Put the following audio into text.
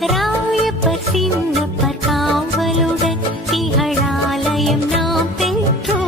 ராயப்ப சின்னப்பர் காவலுடன் திகழாலயம் நாம் பெற்றோம்.